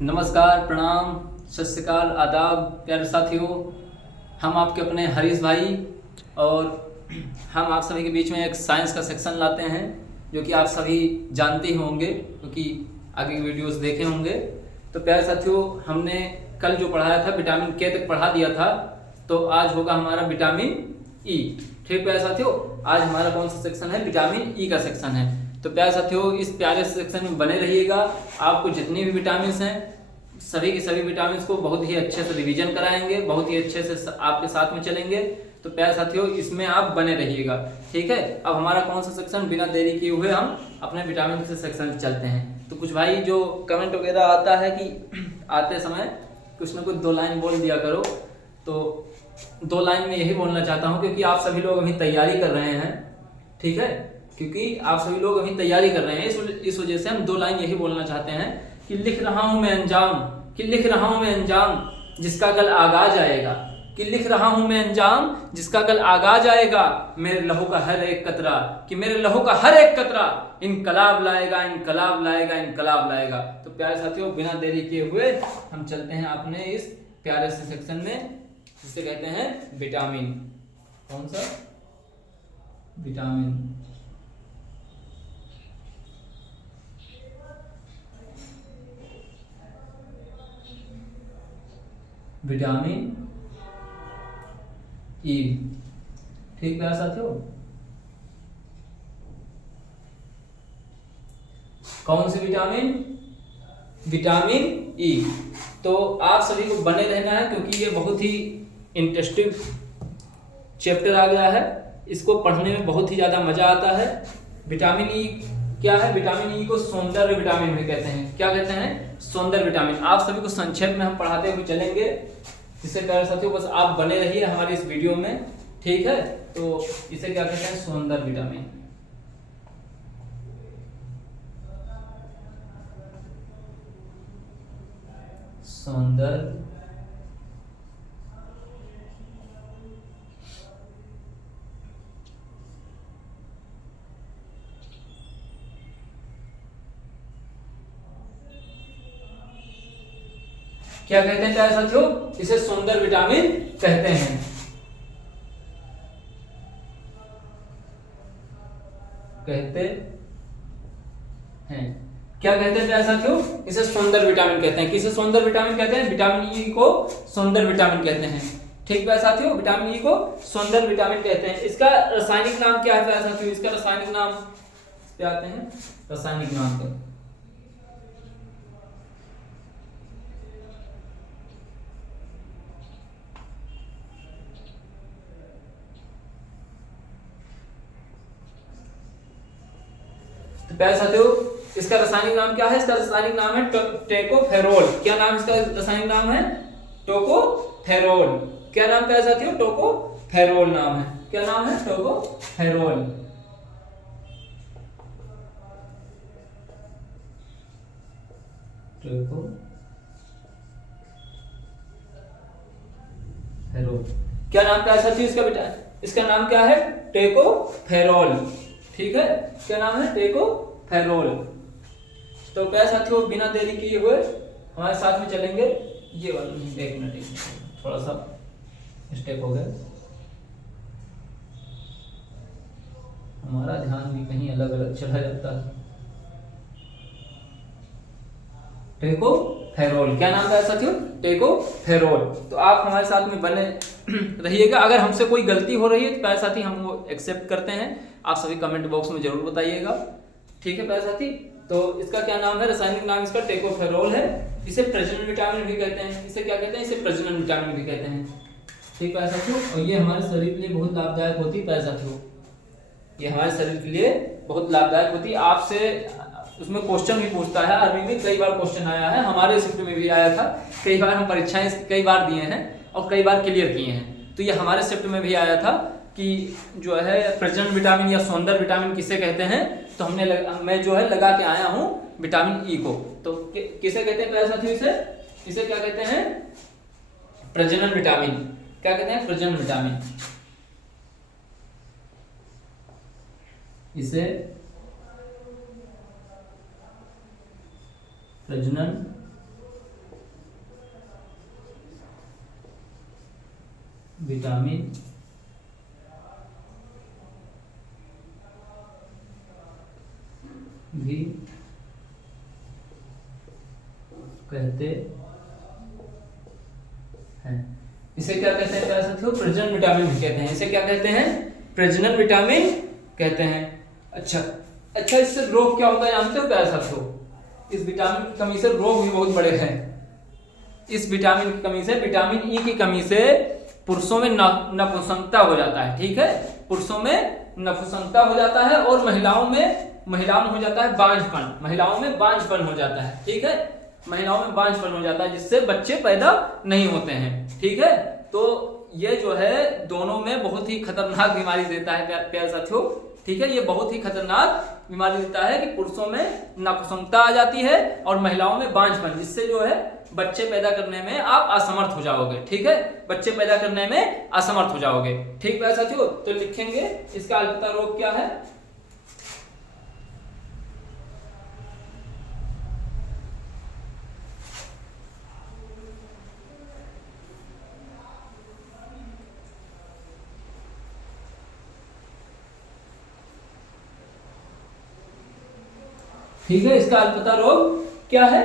नमस्कार, प्रणाम, सत श्री अकाल, आदाब प्यारे साथियों। हम आपके अपने हरीश भाई और हम आप सभी के बीच में एक साइंस का सेक्शन लाते हैं जो कि आप सभी जानते ही होंगे क्योंकि आगे की वीडियोस देखे होंगे। तो प्यारे साथियों, हमने कल जो पढ़ाया था विटामिन के तक पढ़ा दिया था, तो आज होगा हमारा विटामिन ई। ठीक प्यारे साथियों, आज हमारा कौन सा सेक्शन है? विटामिन ई का सेक्शन है। तो प्यारे साथियों, इस प्यारे सेक्शन में बने रहिएगा। आपको जितने भी विटामिन हैं सभी के सभी विटामिन को बहुत ही अच्छे से रिवीजन कराएंगे, बहुत ही अच्छे से आपके साथ में चलेंगे। तो प्यारे साथियों, इसमें आप बने रहिएगा, ठीक है। अब हमारा कौन सा सेक्शन, बिना देरी किए हुए हम अपने विटामिन के सेक्शन चलते हैं। तो कुछ भाई जो कमेंट वगैरह आता है कि आते समय कुछ ना कुछ दो लाइन बोल दिया करो, तो दो लाइन में यही बोलना चाहता हूँ क्योंकि आप सभी लोग अभी तैयारी कर रहे हैं, ठीक है। क्योंकि आप सभी लोग अभी तैयारी कर रहे हैं, इस वजह से हम दो लाइन यही बोलना चाहते हैं कि लिख रहा हूं मैं अंजाम, कि लिख रहा हूं मैं अंजाम जिसका कल आगाज आएगा, कि लिख रहा हूं मैं अंजाम जिसका कल आगाज आएगा। मेरे लहू का हर एक कतरा, कि मेरे लहू का हर एक कतरा इनकलाब लाएगा, इनकलाब लाएगा, इनकलाब लाएगा। तो प्यारे साथियों, बिना देरी किए हुए हम चलते हैं अपने इस प्यारे से सेक्शन में जिसे कहते हैं विटामिन। कौन सा? विटामिन। Vitamin E. ठीक प्यारे साथियों, कौन सी विटामिन? Vitamin E. तो आप सभी को बने रहना है क्योंकि ये बहुत ही इंटरेस्टिंग चैप्टर आ गया है। इसको पढ़ने में बहुत ही ज्यादा मजा आता है। विटामिन ई क्या है? विटामिन ई को सौंदर्य विटामिन भी कहते हैं। क्या कहते हैं? सौंदर्य विटामिन। आप सभी को संक्षेप में हम पढ़ाते हुए चलेंगे, जिससे प्यारे साथियों बस आप बने रहिए हमारी इस वीडियो में, ठीक है। तो इसे क्या कहते हैं? सौंदर्य विटामिन। सौंदर्य क्या कहते हैं प्यारे साथियों? इसे सौंदर्य विटामिन कहते हैं। कहते हैं क्या कहते हैं प्यारे साथियों? इसे सौंदर्य विटामिन कहते हैं। किसे सौंदर्य विटामिन कहते हैं? विटामिन ई को सौंदर्य विटामिन कहते हैं। ठीक प्यारे साथियों, विटामिन ई को सौंदर्य विटामिन कहते हैं। इसका रासायनिक नाम क्या है प्यारे साथियों? इसका रासायनिक नाम पे आते हैं, रासायनिक नाम पे। तो प्यारे साथियों, इसका रासायनिक नाम क्या है? इसका रासायनिक नाम है टोकोफेरोल। क्या नाम इसका रासायनिक नाम है? टोकोफेरोल। क्या नाम प्यारे साथियों? टोकोफेरोल नाम है। क्या नाम है? टोकोफेरोल। टोकोफेरोल। क्या नाम प्यारे साथियों इसका? बेटा इसका नाम क्या है? टोकोफेरोल। ठीक है, क्या नाम है? टोकोफेरोल। तो प्यारे साथियों, बिना देरी किए हुए हमारे साथ में चलेंगे। ये वाला एक मिनट, थोड़ा सा स्टेप हो गया, हमारा ध्यान भी कहीं अलग अलग चला जाता है। टोकोफेरोल। क्या नाम है साथियों? टोकोफेरोल। तो आप हमारे साथ में बने रहिएगा। अगर हमसे कोई गलती हो रही है तो प्यारे साथी हम वो एक्सेप्ट करते हैं। आप सभी कमेंट बॉक्स में जरूर बताइएगा, ठीक है प्यारे साथी। तो इसका क्या नाम है? रासायनिक नाम इसका टोकोफेरोल है। इसे प्रजनन विटामिन भी कहते हैं। इसे क्या कहते हैं? इसे प्रजनन विटामिन भी कहते हैं। ठीक है साथियों, और ये हमारे शरीर के लिए बहुत लाभदायक होती है प्यारे साथियों। ये हमारे शरीर के लिए बहुत लाभदायक होती है। आपसे उसमें क्वेश्चन भी पूछता है, आर्मी में कई बार क्वेश्चन आया है, हमारे शिफ्ट में भी आया था। कई बार हम परीक्षाएं कई बार दिए हैं और कई बार क्लियर किए हैं। तो ये हमारे शिफ्ट में भी आया था कि जो है प्रजनन विटामिन या सौंदर्य विटामिन किसे कहते हैं। तो मैं जो है लगा के आया हूँ विटामिन ई को। तो किसे कहते हैं प्यारे साथियों? इसे क्या कहते हैं? प्रजनन विटामिन। क्या कहते हैं? प्रजनन विटामिन। इसे प्रजनन विटामिन भी कहते हैं। इसे क्या कहते हैं प्यारे साथियों? प्रजनन विटामिन भी कहते हैं। इसे क्या कहते हैं? प्रजनन विटामिन कहते हैं। अच्छा इससे रोग क्या होता है जानते हो प्यारे साथियों? इस विटामिन की कमी से रोग भी बहुत बड़े हैं। इस विटामिन की कमी से, विटामिन ई की कमी से पुरुषों में नपुंसकता हो जाता है। ठीक है, पुरुषों में नपुंसकता हो जाता है और महिलाओं में हो जाता है बांझपन। महिलाओं में बांझपन हो जाता है। ठीक है, महिलाओं में बांझपन हो जाता है, जिससे बच्चे पैदा नहीं होते हैं। ठीक है, तो ये जो है दोनों में बहुत ही खतरनाक बीमारी देता है प्यारे साथियों। ठीक है, ये बहुत ही खतरनाक बीमारी देता है कि पुरुषों में नपुंसकता आ जाती है और महिलाओं में बांझपन, जिससे जो है बच्चे पैदा करने में आप असमर्थ हो जाओगे। ठीक है, बच्चे पैदा करने में असमर्थ हो जाओगे। ठीक प्यारे साथियों, तो लिखेंगे इसका अल्पता रोग क्या है? ठीक है, इसका अल्पता रोग क्या है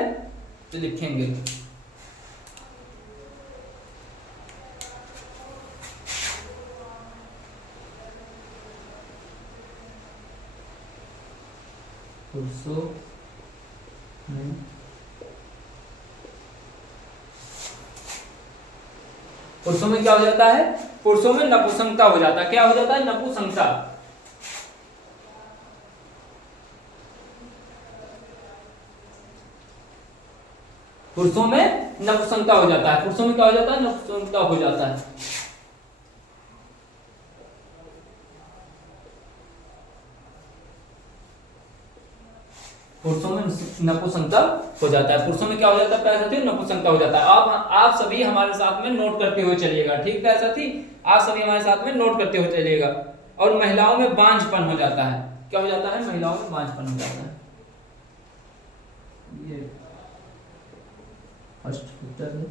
तो लिखेंगे पुरुषों में क्या हो जाता है? पुरुषों में नपुंसकता हो जाता है। क्या हो जाता है? नपुंसकता। पुरुषों में नपुंसकता हो जाता है। पुरुषों में क्या हो जाता है? नपुंसकता हो जाता है। पुरुषों में नपुंसकता हो जाता है। पुरुषों में क्या हो जाता है प्यारे साथी? नपुंसकता हो जाता है। आप सभी हमारे साथ में नोट करते हुए चलिएगा। ठीक प्यारे साथी, आप सभी हमारे साथ में नोट करते हुए चलिएगा। और महिलाओं में बांझपन हो जाता है। क्या हो जाता है? महिलाओं में बांझपन हो जाता है। ये फर्स्ट उत्तर है।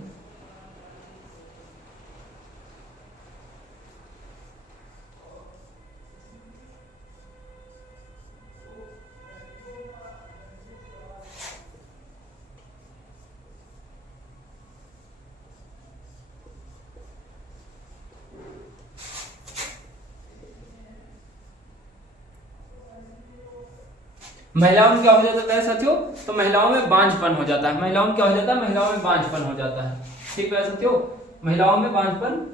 महिलाओं में क्या हो जाता है साथियों? तो महिलाओं में बांझपन हो जाता है। महिलाओं में क्या हो जाता है? महिलाओं में बांझपन हो जाता है। ठीक है साथियों, महिलाओं में बांझपन।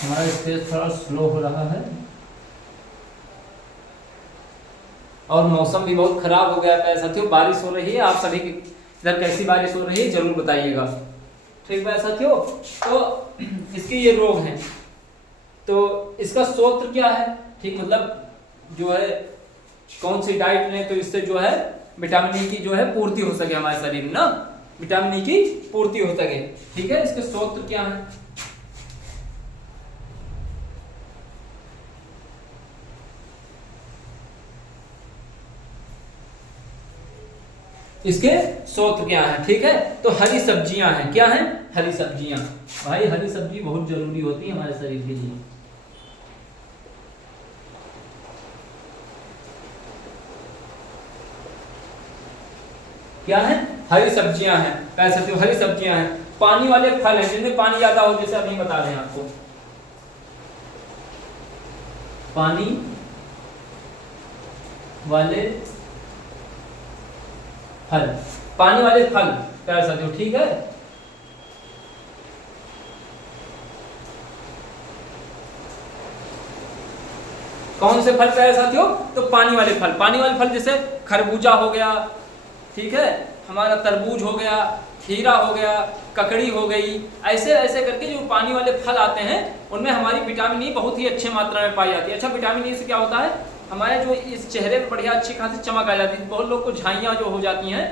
हमारा स्पेस थोड़ा स्लो हो रहा है और मौसम भी बहुत खराब हो गया है साथियों। बारिश हो रही है। आप सभी की इधर कैसी बारिश हो रही है जरूर बताइएगा। ठीक है साथियों, तो इसके ये रोग हैं, तो इसका स्रोत क्या है? ठीक, मतलब जो है कौन सी डाइट लें तो इससे जो है विटामिन ई की जो है पूर्ति हो सके हमारे शरीर में ना, विटामिन ई की पूर्ति हो सके। ठीक है, इसके स्रोत क्या है? इसके स्रोत क्या है? ठीक है, तो हरी सब्जियां हैं। क्या हैं? हरी सब्जियां। भाई हरी सब्जी बहुत जरूरी होती है हमारे शरीर के लिए। क्या है? हरी सब्जियां हैं। कह सकते हो हरी सब्जियां हैं। पानी वाले फल हैं जिनमें पानी ज्यादा हो, जैसे अभी बता रहे हैं आपको, पानी वाले फल, पानी वाले फल कह सकते हो। ठीक है, कौन से फल कह सकते हो? तो पानी वाले फल। पानी वाले फल जैसे खरबूजा हो गया, ठीक है, हमारा तरबूज हो गया, खीरा हो गया, ककड़ी हो गई, ऐसे ऐसे करके जो पानी वाले फल आते हैं उनमें हमारी विटामिन ई बहुत ही अच्छे मात्रा में पाई जाती है। अच्छा, विटामिन ई से क्या होता है, हमारे जो इस चेहरे पर बढ़िया अच्छी खासी चमक आ जाती है। बहुत लोग को झाइयाँ जो हो जाती हैं,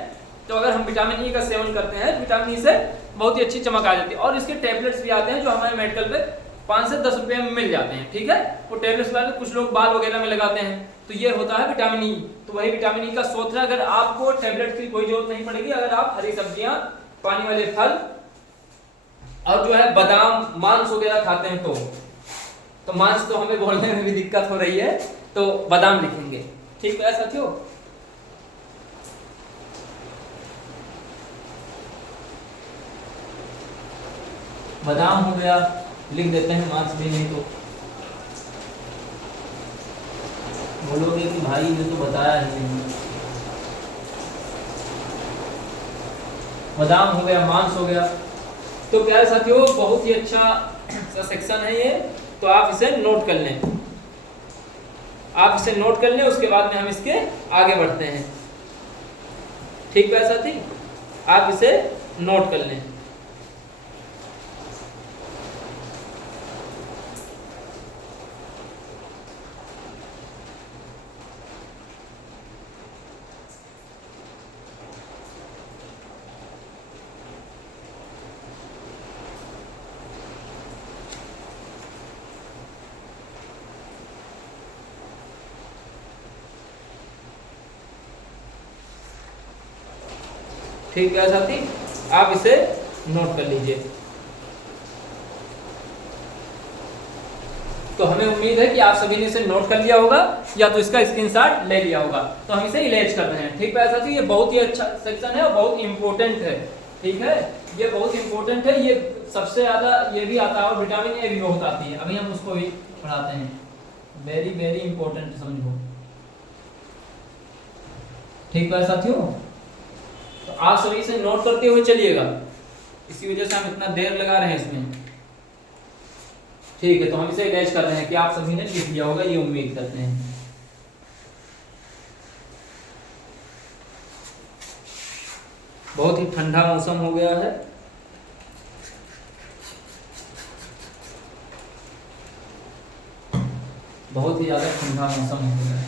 तो अगर हम विटामिन ई का सेवन करते हैं, विटामिन ई से बहुत ही अच्छी चमक आ जाती है। और इसके टैबलेट्स भी आते हैं जो हमारे मेडिकल पे 5 से 10 रुपये में मिल जाते हैं, ठीक है। वो टैबलेट्स वाले कुछ लोग बाल वगैरह में लगाते हैं, तो ये होता है विटामिन ई। तो वही विटामिन ई का स्रोत है। अगर आपको टैबलेट की कोई जरूरत नहीं पड़ेगी अगर आप हरी सब्जियां, पानी वाले फल और जो है बादाम, मांस वगैरह खाते हैं तो मांस तो हमें बोलने में भी दिक्कत हो रही है, तो बादाम लिखेंगे, ठीक है साथियों। बादाम हो गया, लिख देते हैं, मांस भी नहीं तो बोलोगे कि भाई ने तो बताया ही नहीं। बादाम हो गया, मांस हो गया। तो प्यारे साथियों, बहुत ही अच्छा सा सेक्शन है ये, तो आप इसे नोट कर लें, आप इसे नोट कर लें, उसके बाद में हम इसके आगे बढ़ते हैं, ठीक है साथी, आप इसे नोट कर लें। ठीक है साथी, आप इसे नोट कर लीजिए। तो हमें उम्मीद है कि आप सभी ने इसे नोट कर लिया होगा या तो इसका स्क्रीनशॉट ले लिया होगा। तो हम इसे इलेज कर रहे हैं, ठीक है साथी। ये बहुत ही अच्छा सेक्शन है और बहुत इंपॉर्टेंट है, ठीक है, ये बहुत इंपॉर्टेंट है। ये सबसे ज्यादा ये भी आता है और विटामिन ए भी बहुत आती है, अभी हम उसको भी पढ़ाते हैं। वेरी वेरी इंपॉर्टेंट समझो, ठीक है साथियों। तो आप सभी से नोट करते हुए चलिएगा, इसी वजह से हम इतना देर लगा रहे हैं इसमें, ठीक है। तो हम इसे इलेज कर रहे हैं कि आप सभी ने लिख लिया होगा, ये उम्मीद करते हैं। बहुत ही ठंडा मौसम हो गया है, बहुत ही ज्यादा ठंडा मौसम हो गया है।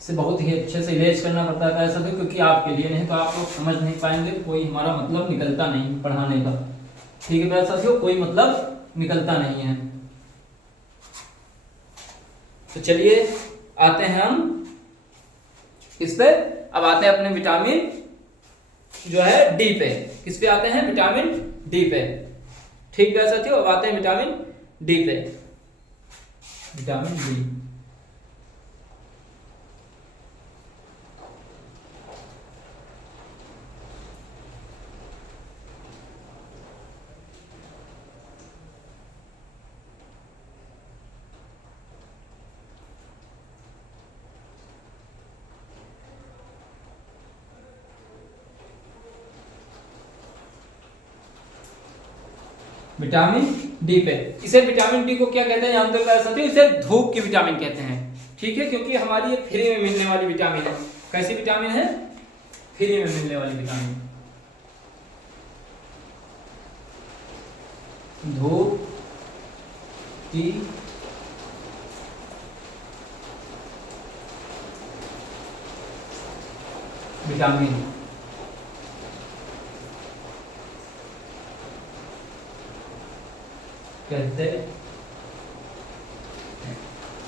से बहुत ही अच्छे से इलेज करना पड़ता है ऐसा, तो क्योंकि आपके लिए नहीं तो आप लोग समझ नहीं पाएंगे, कोई हमारा मतलब निकलता नहीं पढ़ाने का, ठीक है प्यारे साथियों, कोई मतलब निकलता नहीं है। तो चलिए आते हैं हम किस पे, अब आते हैं अपने विटामिन जो है डी पे। किस पे आते हैं, विटामिन डी पे, ठीक है साथियों। अब आते हैं विटामिन डी पे, विटामिन डी। विटामिन डी पे, इसे विटामिन डी को क्या कहते हैं जानते हो साथियों, इसे धूप की विटामिन कहते हैं, ठीक है, क्योंकि हमारी ये फ्री में मिलने वाली विटामिन है। कैसी विटामिन है, फ्री में मिलने वाली विटामिन, धूप की विटामिन। कहते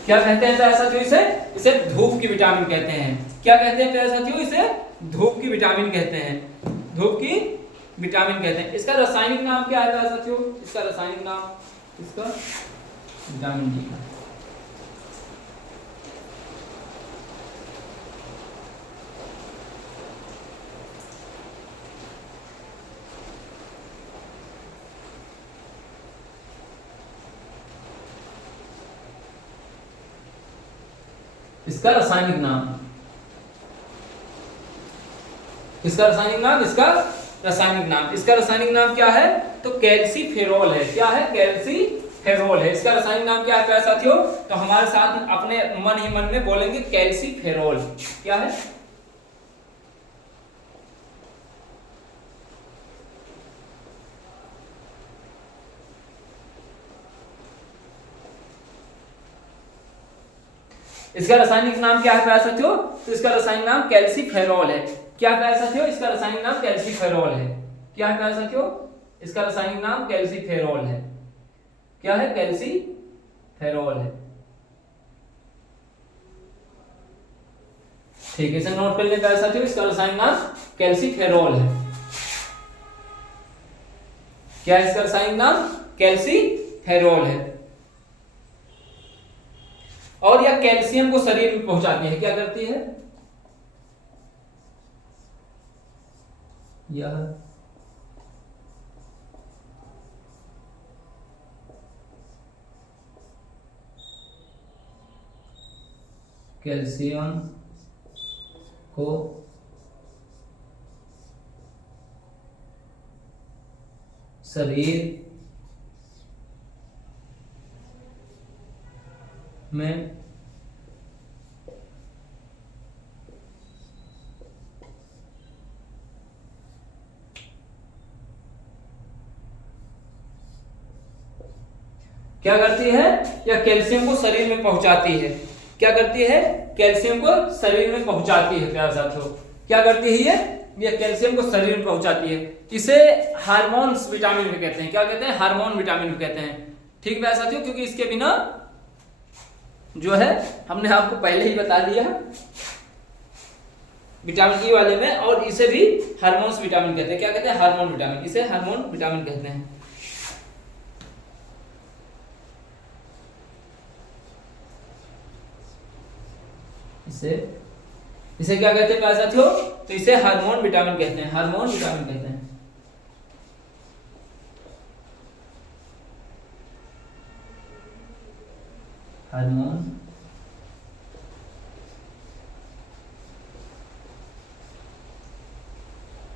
क्या कहते हैं प्यारे साथियों, इसे धूप की विटामिन कहते हैं। क्या कहते हैं प्यारे साथियों, इसे धूप की विटामिन कहते हैं, धूप की विटामिन कहते हैं। इसका रासायनिक नाम क्या है प्यारे साथियों, इसका रासायनिक नाम, इसका विटामिन डी का इसका रासायनिक नाम, इसका रासायनिक नाम, इसका रासायनिक नाम, इसका रासायनिक नाम क्या है? तो कैल्सीफेरॉल है। क्या है? कैल्सीफेरॉल है। इसका रासायनिक नाम क्या है प्यारे साथियों? तो हमारे साथ अपने मन ही मन में बोलेंगे कैल्सीफेरॉल। क्या है? इसका रासायनिक नाम क्या है प्यारे साथियों? तो इसका रासायनिक नाम कैल्सीफेरॉल है। क्या है प्यारे साथियों? इसका रासायनिक नाम कैल्सीफेरॉल है। क्या है प्यारे साथियों? इसका रासायनिक नाम कैल्सीफेरॉल है। क्या है? कैल्सीफेरॉल है। ठीक है, इसे नोट कर लें प्यारे साथियों, इसका रासायनिक नाम कैल्सीफेरॉल है। क्या है इसका रासायनिक नाम? कैल्सीफेरॉल है। और यह कैल्शियम को शरीर में पहुंचाती है। क्या करती है? यह कैल्शियम को शरीर में क्या करती है? या कैल्शियम को शरीर में पहुंचाती है। क्या करती है? कैल्शियम को शरीर में पहुंचाती है प्यारे साथियों। क्या करती है ये कैल्शियम को शरीर में पहुंचाती है। इसे हार्मोन्स विटामिन भी कहते हैं। क्या कहते हैं? हार्मोन विटामिन भी कहते हैं। ठीक प्यारे साथियों, क्योंकि इसके बिना जो है हमने आपको पहले ही बता दिया विटामिन ई वाले में, और इसे भी हार्मोन्स विटामिन कहते हैं। क्या कहते हैं? Hormone vitamin. इसे हार्मोन विटामिन कहते हैं। इसे क्या कहते हैं प्यारे साथियों? तो इसे हार्मोन विटामिन कहते हैं। हार्मोन विटामिन कहते हैं। हार्मोन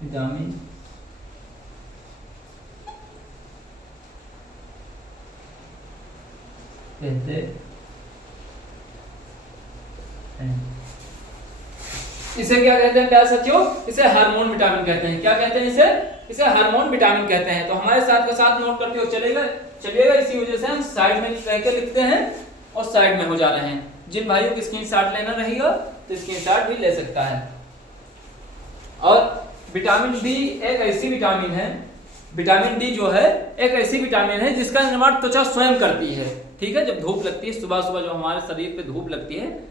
विटामिन कहते हैं। इसे क्या कहते हैं प्यारे साथियों? इसे हार्मोन विटामिन कहते हैं। क्या कहते हैं इसे हार्मोन विटामिन कहते हैं। तो हमारे साथ का साथ नोट करते हो चलेगा, इसी वजह से हम साइड में रह के लिखते हैं और साइड में हो जा रहे हैं। जिन भाइयों को स्क्रीनशॉट लेना रहेगा तो स्क्रीनशॉट भी ले सकता है। और विटामिन डी एक ऐसी विटामिन है, विटामिन डी जो है एक ऐसी विटामिन है जिसका निर्माण त्वचा स्वयं करती है। ठीक है, जब धूप लगती है सुबह सुबह, जो हमारे शरीर पे धूप लगती है,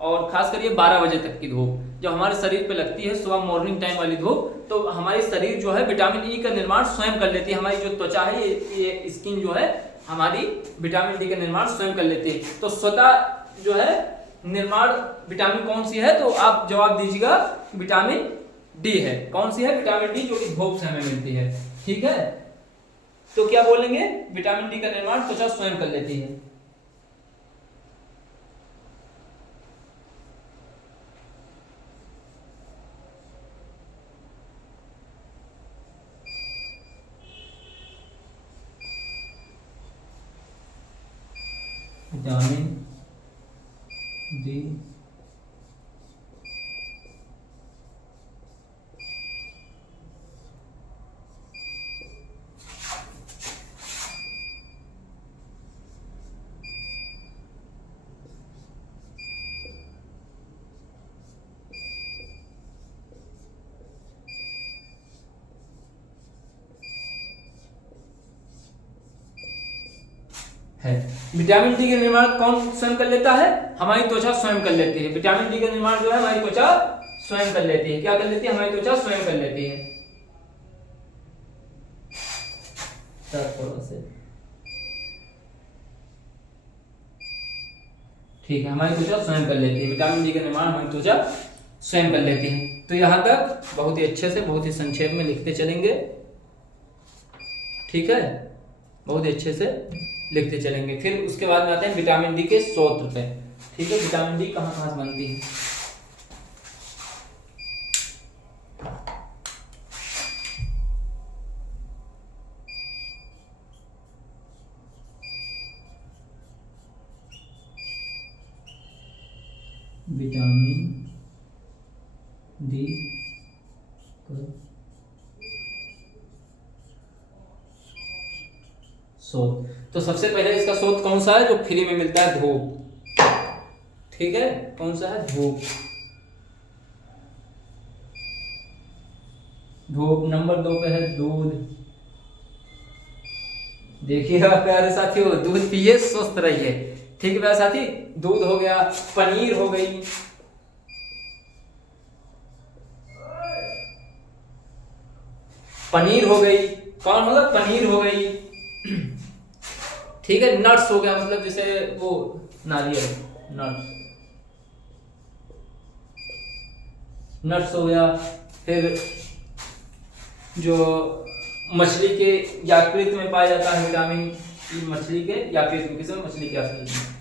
और खास कर ये 12 बजे तक की धूप जब हमारे शरीर पे लगती है, सुबह मॉर्निंग टाइम वाली धूप, तो हमारी शरीर जो है विटामिन ई का निर्माण स्वयं कर लेती है। हमारी जो त्वचा है, ये स्किन जो है हमारी विटामिन डी का निर्माण स्वयं कर लेती है। तो स्वतः जो है निर्माण विटामिन कौन सी है? तो आप जवाब दीजिएगा विटामिन डी है। कौन सी है? विटामिन डी, जो कि धूप से हमें मिलती है। ठीक है, तो क्या बोलेंगे? विटामिन डी का निर्माण त्वचा स्वयं कर लेती है। विटामिन डी है। विटामिन डी का निर्माण कौन स्वयं कर लेता है? हमारी त्वचा स्वयं कर लेती है। विटामिन डी का निर्माण जो है हमारी त्वचा स्वयं कर लेती है। क्या कर लेती है? हमारी त्वचा स्वयं कर लेती है। ठीक है, हमारी त्वचा स्वयं कर लेती है। विटामिन डी का निर्माण हमारी त्वचा स्वयं कर लेती है। तो यहां तक बहुत ही अच्छे से, बहुत ही संक्षेप में लिखते चलेंगे। ठीक है, बहुत ही अच्छे से लिखते चलेंगे। फिर उसके बाद में आते हैं विटामिन डी के स्रोत पे। ठीक है, विटामिन डी कहाँ कहाँ से बनती है? विटामिन डी स्रोत, तो सबसे पहले इसका स्रोत कौन सा है जो फ्री में मिलता है? धूप। ठीक है, कौन सा है? धूप। धूप। नंबर 2 पे है दूध। देखिएगा प्यारे साथियों, दूध पिए स्वस्थ रहिए। ठीक है प्यारे साथी, दूध हो गया। पनीर हो गई, पनीर हो गई। कौन होगा? पनीर हो गई। ठीक है, नट्स हो गया, मतलब जैसे वो नारियल, नट्स, नट्स हो गया। फिर जो मछली के यकृत में पाया जाता है विटामिन ई, मछली के यकृत में। किसमें? मछली के यकृत में।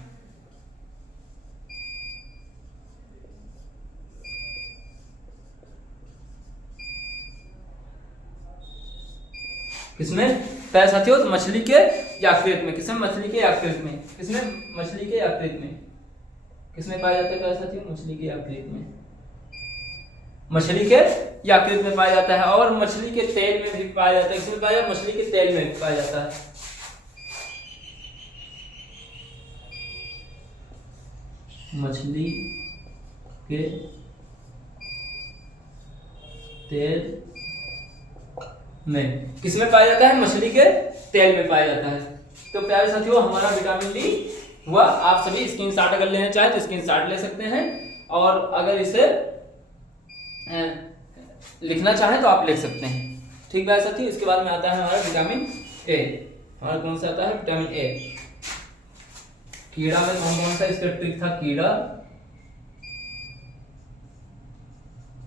किसमें प्यारे साथियों? तो मछली के यकृत में। किसमें? मछली के यकृत में। किसमें? मछली के यकृत में। किसमें पाया जाता है प्यारे साथियों? मछली के यकृत में। मछली के यकृत में पाया जाता है। और मछली के तेल में भी पाया जाता है। किसमें पाया जाता है? मछली के तेल में पाया जाता है। मछली के तेल में। किसमें पाया जाता है? मछली के तेल में पाया जाता है। तो प्यारे साथियों, हमारा विटामिन डी हुआ। आप सभी स्क्रीनशॉट अगर लेना चाहें तो स्क्रीनशॉट ले सकते हैं, और अगर इसे लिखना चाहें तो आप लिख सकते हैं। ठीक प्यारे साथियों, इसके बाद में आता है हमारा विटामिन ए। हमारा कौन सा आता है? Vitamin A. कीड़ा में कौन कौन सा इसका ट्रिक था? कीड़ा,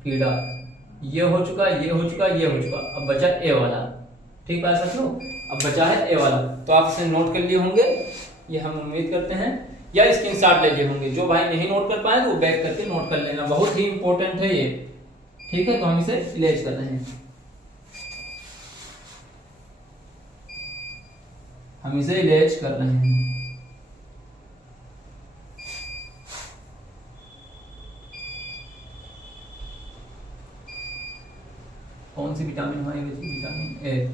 कीड़ा, ये हो चुका, ये हो चुका, ये हो चुका। अब बचा ए वाला। ठीक है साथियों, अब बचा है ए वाला। तो आप इसे नोट कर लिए होंगे, ये हम उम्मीद करते हैं, या स्क्रीनशॉट ले लिए होंगे। जो भाई नहीं नोट कर पाए तो वो बैक करके नोट कर लेना, बहुत ही इंपॉर्टेंट है ये। ठीक है, तो हम इसे इलेज कर रहे हैं। हम इसे इलेज कर रहे हैं। कौन सी विटामिन हमारी बची? Vitamin A.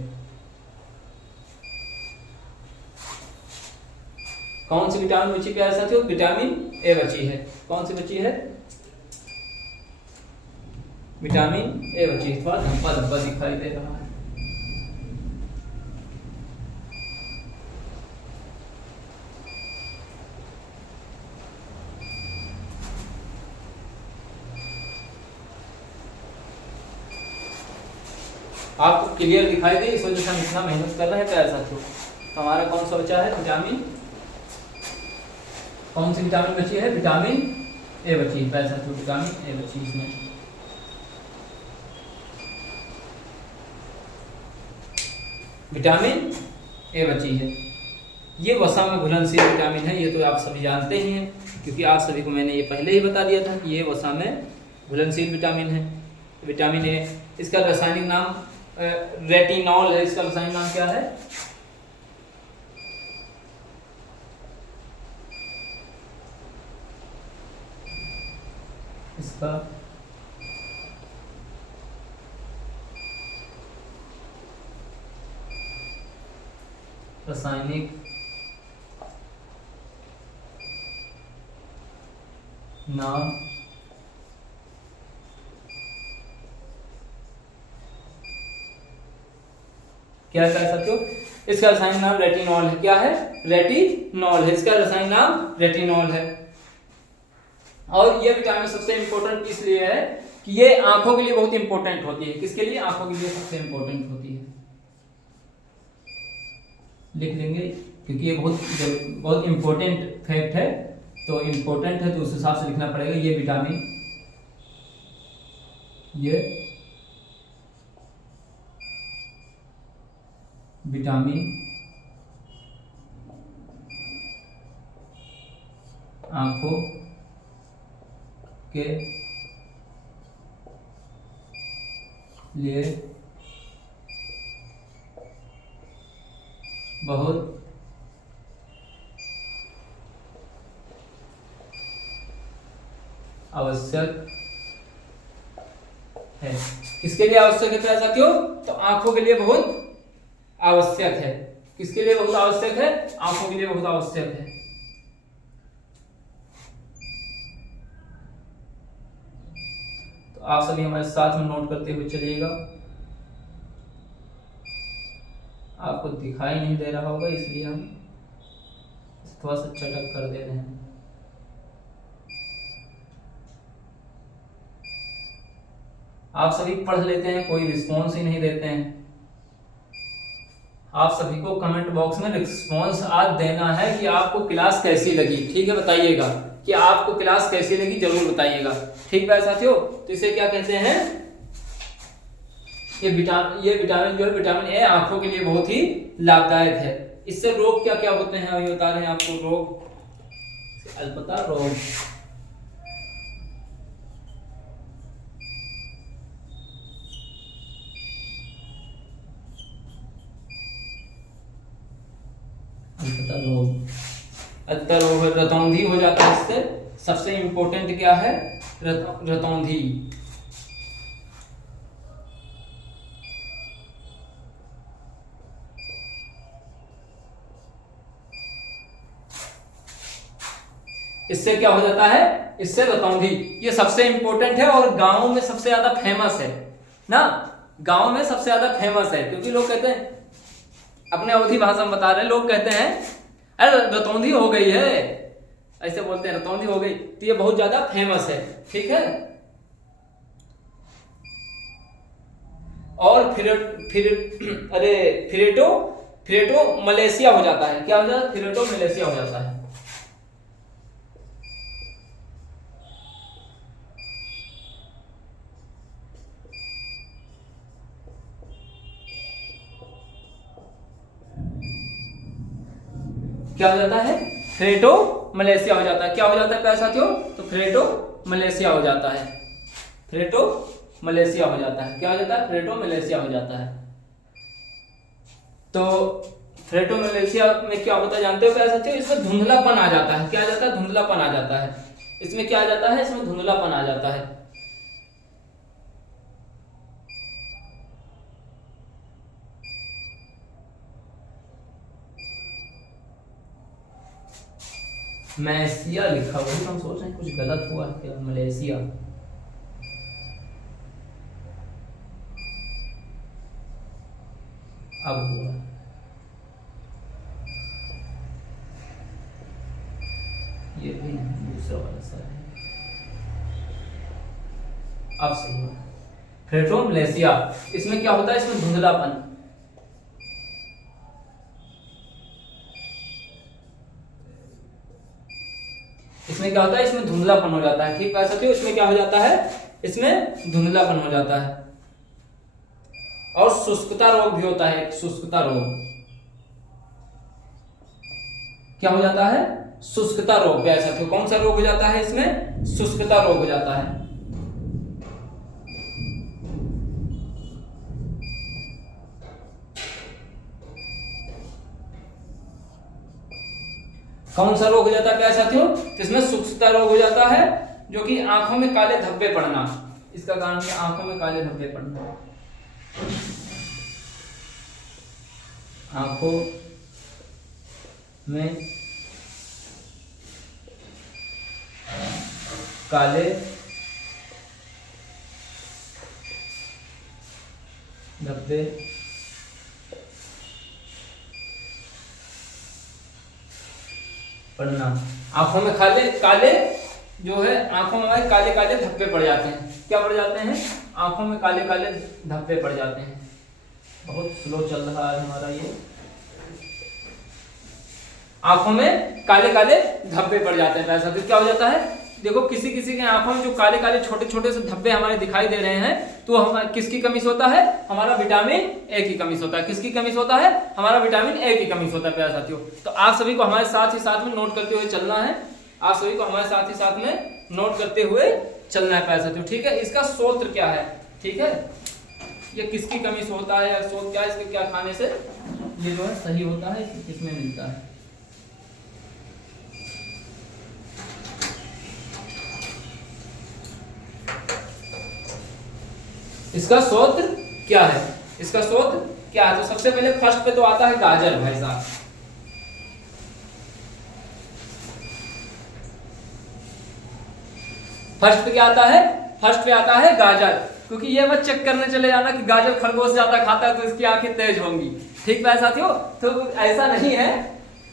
कौन सी विटामिन बची प्यारे साथियों? विटामिन ए बची है। कौन सी बची है? विटामिन ए बची है। थोड़ा धब्बा धब्बा दिखाई दे रहा है। आपको क्लियर दिखाई दे, इस वजह से हम इतना मेहनत कर रहे हैं प्यारे साथियों। तो हमारा कौन सा बचा है? विटामिन, कौन सी विटामिन बची है? विटामिन ए बची है प्यारे साथियों। विटामिन ए बची इसमें। विटामिन ए बची है। ये वसा में घुलनशील विटामिन है, ये तो आप सभी जानते ही हैं, क्योंकि आप सभी को मैंने ये पहले ही बता दिया था कि ये वसा में घुलनशील विटामिन है। विटामिन ए, इसका रासायनिक नाम रेटिनॉल है। इसका रासायनिक नाम क्या है? इसका रासायनिक नाम क्या कह सकते हो? इसका रासायनिक नाम रेटिनॉल है। क्या है? रेटिनॉल है। इसका रासायनिक नाम रेटिनॉल है। और ये विटामिन सबसे इंपॉर्टेंट इसलिए है कि ये आंखों के लिए बहुत इंपॉर्टेंट होती है। किसके लिए? आंखों के लिए सबसे इंपॉर्टेंट होती है। लिख लेंगे, क्योंकि ये बहुत इंपॉर्टेंट फैक्ट है। तो इंपॉर्टेंट है तो उस हिसाब से लिखना पड़ेगा। ये विटामिन, ये विटामिन आंखों के लिए बहुत आवश्यक है। किसके लिए आवश्यक है प्यारे साथियों? तो आंखों के लिए बहुत आवश्यक है। किसके लिए बहुत आवश्यक है? आंखों के लिए बहुत आवश्यक है। तो आप सभी हमारे साथ में नोट करते हुए चलिएगा। आपको दिखाई नहीं दे रहा होगा इसलिए हम थोड़ा सा चटक कर दे रहे हैं। आप सभी पढ़ लेते हैं, कोई रिस्पॉन्स ही नहीं देते हैं। आप सभी को कमेंट बॉक्स में रिस्पॉन्स आज देना है कि आपको क्लास कैसी लगी। ठीक है, बताइएगा कि आपको क्लास कैसी लगी, जरूर बताइएगा। ठीक है साथियों, तो इसे क्या कहते हैं? ये विटामिन जो है विटामिन ए आंखों के लिए बहुत ही लाभदायक है। इससे रोग क्या क्या होते हैं अभी बता रहे हैं आपको। रोग अलपता रोग, अलपता रोग है, रतौंधी हो जाता है इससे। सबसे इंपॉर्टेंट क्या है? रतौंधी। इससे क्या हो जाता है? इससे रतौंधी, ये सबसे इंपॉर्टेंट है और गांव में सबसे ज्यादा फेमस है ना। गांव में सबसे ज्यादा फेमस है क्योंकि लोग कहते हैं, अपने अवधी भाषा में बता रहे हैं, लोग कहते हैं अरे रतौंधी हो गई है, ऐसे बोलते हैं रतौंधी हो गई। तो ये बहुत ज्यादा फेमस है। ठीक है, और फिरेटो मलेशिया हो जाता है। क्या हो जाता है? फिरेटो मलेशिया हो जाता है। क्या हो जाता है? फ्रेटो मलेशिया हो जाता है। क्या हो जाता है प्यारे साथियों? तो फ्रेटो मलेशिया हो जाता है। फ्रेटो मलेशिया हो जाता है। क्या हो जाता है? फ्रेटो मलेशिया हो जाता है। तो फ्रेटो मलेशिया में क्या होता है जानते हो प्यारे साथियों? इसमें धुंधलापन आ जाता है। क्या आ जाता है? धुंधलापन आ जाता है। इसमें क्या आ जाता है? इसमें धुंधलापन आ जाता है। मलेशिया लिखा हुआ है, तो हम सोच रहे हैं कुछ गलत हुआ है क्या? मलेशिया, अब हुआ। ये भी नहीं, दूसरा वाला सर है। अब सही हुआ। फ्रेटो मलेशिया, इसमें क्या होता है? इसमें धुंधलापन। इसमें क्या होता है? इसमें धुंधलापन हो जाता है। ठीक कह सकते हो? इसमें क्या हो जाता है? इसमें धुंधलापन हो जाता है। और शुष्कता रोग भी होता है। शुष्कता रोग क्या हो जाता है? शुष्कता रोग। कह सकते हो कौन सा रोग हो जाता है? इसमें शुष्कता रोग हो जाता है। कौन सा रोग हो जाता है प्यारे साथियों? इसमें शुष्कता रोग हो जाता है, जो कि आंखों में काले धब्बे पड़ना। इसका कारण है आंखों में काले धब्बे पड़ना। आंखों में काले धब्बे पड़ना। आंखों में काले जो है, आंखों में काले काले धब्बे पड़ जाते हैं। क्या पड़ जाते हैं? आंखों में काले काले धब्बे पड़ जाते हैं। बहुत स्लो चल रहा है हमारा ये। आंखों में काले काले धब्बे पड़ जाते हैं। ऐसा तो क्या हो जाता है? देखो किसी किसी के आंखों में जो काले काले छोटे छोटे से धब्बे हमारे दिखाई दे रहे हैं, तो हम किसकी कमी से होता है? हमारा विटामिन ए की कमी से होता है। किसकी कमी से होता है? हमारा विटामिन ए की कमी से होता है प्यारे साथियों। तो आप सभी को हमारे साथ ही साथ में नोट करते हुए चलना है आप सभी को हमारे साथ ही साथ में नोट करते हुए चलना है प्यारे साथियों, ठीक है। इसका स्रोत क्या है, ठीक है, ये किसकी कमी से होता है या स्रोत क्या है, इसके क्या खाने से ये जो है सही होता है, किसमें मिलता है। इसका स्रोत क्या है, इसका स्रोत क्या है। तो सबसे पहले फर्स्ट पे तो आता है गाजर भाई साहब। फर्स्ट पे क्या आता है, फर्स्ट पे आता है गाजर, क्योंकि ये मत चेक करने चले जाना कि गाजर खरगोश ज्यादा खाता है तो इसकी आंखें तेज होंगी, ठीक है साथियों, तो ऐसा नहीं है,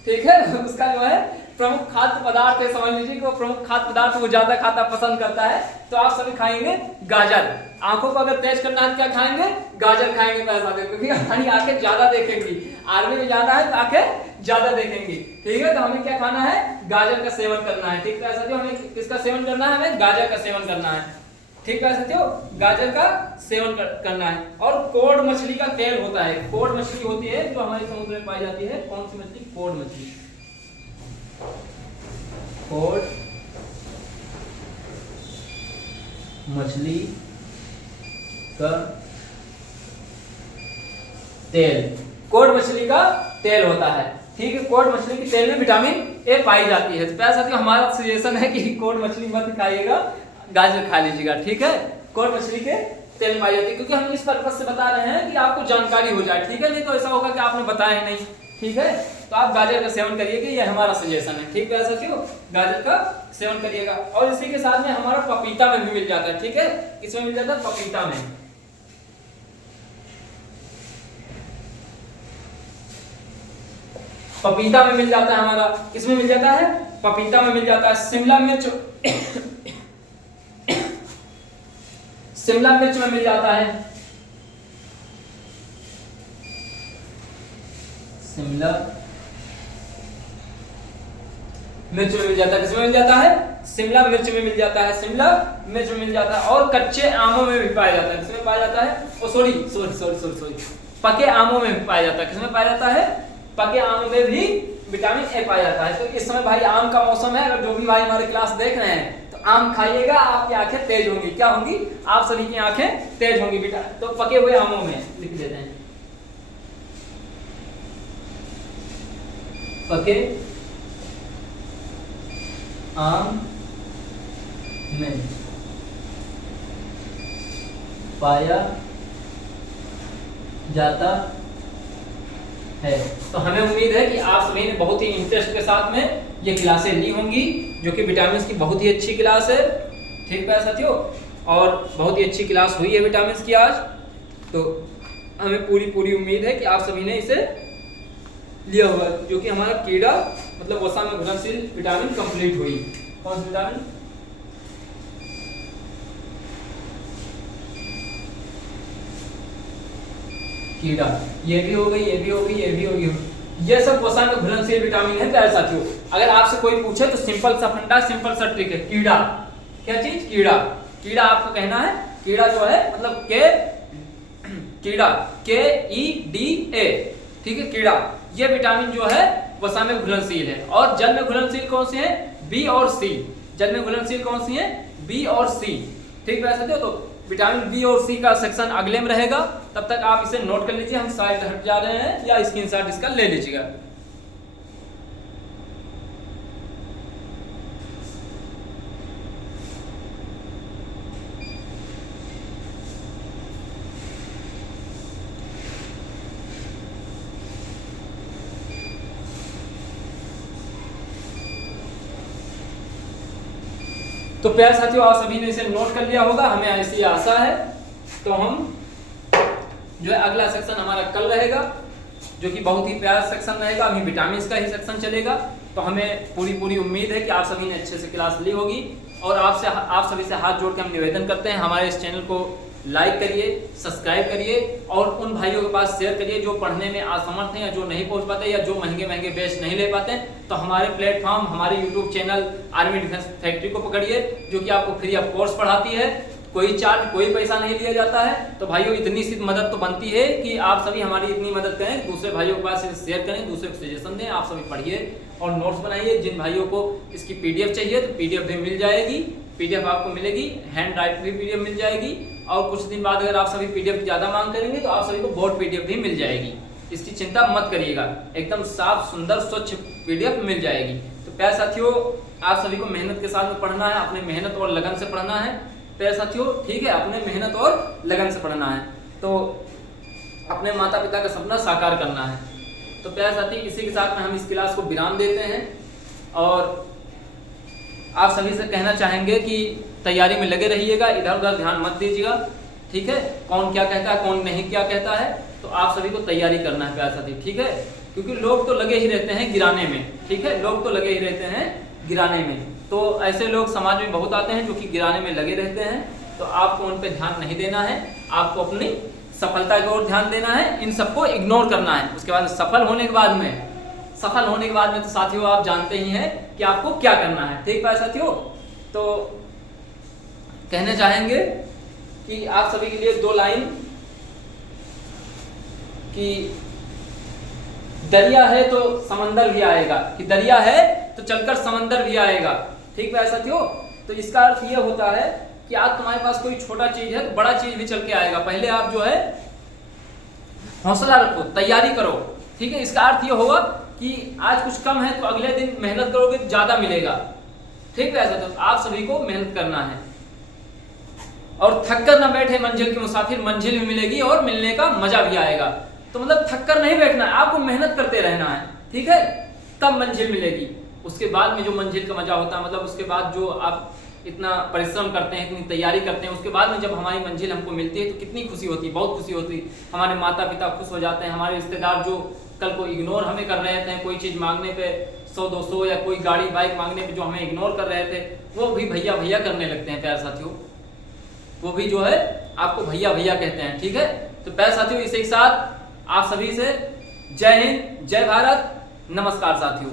ठीक है। उसका जो है प्रमुख खाद्य पदार्थ है, समझ लीजिए कि वो प्रमुख खाद्य पदार्थ वो ज्यादा खाता पसंद करता है, तो आप सभी खाएंगे गाजर। आंखों को अगर तेज करना है क्या खाएंगे, गाजर खाएंगे पैसा दे, क्योंकि हमारी आंखें ज्यादा देखेंगी, आर्मी में जाना है तो आंखें ज्यादा देखेंगी, ठीक है। तो हमें क्या खाना है, गाजर का सेवन करना है, ठीक है साथियों। हमें किसका सेवन करना है, हमें गाजर का सेवन करना है, ठीक है साथियों, गाजर का सेवन करना है। और कोड मछली का तेल होता है, कोड मछली होती है जो हमारे समुद्र में पाई जाती है, कौन सी मछली, कोड मछली, कोड मछली का तेल, कोड मछली का तेल होता है, ठीक है। कोड मछली के तेल में विटामिन ए पाई जाती है। तो प्यारे साथियों हमारा सजेशन है कि कोड मछली मत खाइएगा, गाजर खा लीजिएगा, ठीक है। कोड मछली के तेल पाई जाती है, क्योंकि हम इस पर्पस से बता रहे हैं कि आपको जानकारी हो जाए, ठीक है। नहीं तो ऐसा होगा कि आपने बताया ही नहीं, ठीक है। तो आप गाजर का सेवन करिएगा, ये हमारा सजेशन है, ठीक है साथियों, गाजर का सेवन करिएगा। और इसी के साथ में हमारा पपीता में भी मिल जाता है, ठीक है। किसमें मिल जाता है, पपीता में, पपीता में मिल जाता है हमारा, किसमें मिल जाता है, पपीता में मिल जाता है। शिमला मिर्च शिमला मिर्च में मिल जाता है, शिमला मिर्च में मिल जाता है, किसमें मिल जाता है, शिमला मिर्च में मिल जाता है, शिमला मिर्च में मिल जाता है। और कच्चे आमों में भी पाया जाता है, किसमें पाया जाता है, oh sorry sorry sorry sorry sorry पके आमों में भी पाया जाता है, किसमें पाया जाता है, पके आमों में भी विटामिन ए पाया जाता है। तो इस समय भाई आम का मौसम है, अगर जो भी भाई हमारे क्लास देख रहे हैं तो आम खाइएगा, आपकी आंखें तेज होंगी, क्या होंगी, आप सभी की आंखें तेज होंगी बेटा। तो पके हुए आमों में लिख देते हैं, पके आम में पाया जाता है। तो हमें उम्मीद है कि आप सभी ने बहुत ही इंटरेस्ट के साथ में ये क्लासें ली होंगी, जो कि विटामिन्स की बहुत ही अच्छी क्लास है, ठीक है साथियों। और बहुत ही अच्छी क्लास हुई है विटामिन्स की आज, तो हमें पूरी उम्मीद है कि आप सभी ने इसे लिया होगा, जो कि हमारा कीड़ा मतलब वसा में घुलनशील विटामिन कंप्लीट हुई। कौन सी विटामिन, कीड़ा, ये भी हो गई, ये भी हो गई, ये भी हो गई, ये सब वसा में घुलनशील विटामिन है प्यारे साथियों। अगर आपसे कोई पूछे तो सिंपल सा फंडा, सिंपल सा ट्रिक है, कीड़ा, क्या चीज, कीड़ा, कीड़ा आपको कहना है, कीड़ा जो है मतलब कीड़ा, KEDA, ठीक है, कीड़ा, ये विटामिन जो है वसा में घुलनशील है। और जल में घुलनशील कौन से हैं, B और C, जल में घुलनशील कौन सी है, B और C, ठीक है साथियों। तो विटामिन बी और सी का सेक्शन अगले में रहेगा, तब तक आप इसे नोट कर लीजिए। हम साइड हट जा रहे हैं या स्क्रीनशॉट इसका ले लीजिएगा। तो प्यारे साथियों आप सभी ने इसे नोट कर लिया होगा, हमें ऐसी आशा है। तो हम जो है अगला सेक्शन हमारा कल रहेगा, जो कि बहुत ही प्यारा सेक्शन रहेगा, अभी विटामिन का ही सेक्शन चलेगा। तो हमें पूरी उम्मीद है कि आप सभी ने अच्छे से क्लास ली होगी। और आप सभी से हाथ जोड़ के हम निवेदन करते हैं, हमारे इस चैनल को लाइक करिए, सब्सक्राइब करिए और उन भाइयों के पास शेयर करिए जो पढ़ने में असमर्थ हैं या जो नहीं पहुंच पाते या जो महंगे बैच नहीं ले पाते। तो हमारे प्लेटफॉर्म, हमारे YouTube channel army defence factory को पकड़िए, जो कि आपको फ्री ऑफ कोर्स पढ़ाती है। कोई चार्ज, कोई पैसा नहीं लिया जाता है। तो भाइयों इतनी सी मदद तो बनती है कि आप सभी हमारी इतनी मदद करें, दूसरे भाइयों के पास शेयर करें, दूसरे को सजेशन दें, आप सभी पढ़िए और नोट्स बनाइए। जिन भाइयों को इसकी पीडीएफ चाहिए तो पीडीएफ भी मिल जाएगी, पीडीएफ आपको मिलेगी, हैंड राइट भी पीडीएफ मिल जाएगी। और कुछ दिन बाद अगर आप सभी पीडीएफ ज्यादा मांग करेंगे तो आप सभी को बोर्ड पीडीएफ भी मिल जाएगी। इसकी चिंता मत करिएगा, एकदम साफ सुंदर स्वच्छ पीडीएफ मिल जाएगी। तो प्यारे साथियों, आप सभी को मेहनत के साथ में पढ़ना है, अपने मेहनत और लगन से पढ़ना है प्यारे साथियों, ठीक है, अपने मेहनत और लगन से पढ़ना है। तो अपने माता पिता का सपना साकार करना है। तो प्यारे साथी, इसी के साथ में हम इस क्लास को विराम देते हैं और आप सभी से कहना चाहेंगे कि तैयारी में लगे रहिएगा, इधर उधर ध्यान मत दीजिएगा, ठीक है। कौन क्या कहता है, कौन नहीं क्या कहता है, तो आप सभी को तैयारी करना है प्यारे साथी, ठीक है। क्योंकि लोग तो लगे ही रहते हैं गिराने में, ठीक है, लोग तो लगे ही रहते हैं गिराने में। तो ऐसे लोग समाज में बहुत आते हैं जो कि गिराने में लगे रहते हैं। तो आपको उन पर ध्यान नहीं देना है, आपको अपनी सफलता की ओर ध्यान देना है, इन सबको इग्नोर करना है। उसके बाद सफल होने के बाद में तो साथियों आप जानते ही हैं कि आपको क्या करना है, ठीक है साथियों। तो कहना चाहेंगे कि आप सभी के लिए 2 लाइन कि दरिया है तो समंदर भी आएगा, कि दरिया है तो चलकर समंदर भी आएगा, ठीक है साथियों। तो इसका अर्थ यह होता है कि आज तुम्हारे पास कोई छोटा चीज है तो बड़ा चीज भी चल के आएगा। पहले आप जो है हौसला रखो, तैयारी करो, ठीक है। इसका अर्थ यह होगा कि आज कुछ कम है तो अगले दिन मेहनत करोगे तो ज्यादा मिलेगा, ठीक है साथियों। आप सभी को मेहनत करना है और थक कर ना बैठे मंजिल के मुसाफिर, मंजिल भी मिलेगी और मिलने का मजा भी आएगा। तो मतलब थक कर नहीं बैठना है, आपको मेहनत करते रहना है, ठीक है, तब मंजिल मिलेगी। उसके बाद में जो मंजिल का मजा होता है, मतलब उसके बाद जो आप इतना परिश्रम करते हैं, इतनी तैयारी करते हैं, उसके बाद में जब हमारी मंजिल हमको मिलती है तो कितनी खुशी होती है, बहुत खुशी होती है। हमारे माता पिता खुश हो जाते हैं, हमारे रिश्तेदार जो कल को इग्नोर हमें कर रहे थे, कोई चीज मांगने पे 100-200 या कोई गाड़ी बाइक मांगने पे जो हमें इग्नोर कर रहे थे, वो भी भैया भैया करने लगते हैं प्यारे साथियों। वो भी जो है आपको भैया भैया कहते हैं, ठीक है। तो प्यारे साथियों, इसी के साथ आप सभी से जय हिंद, जय भारत, नमस्कार साथियों।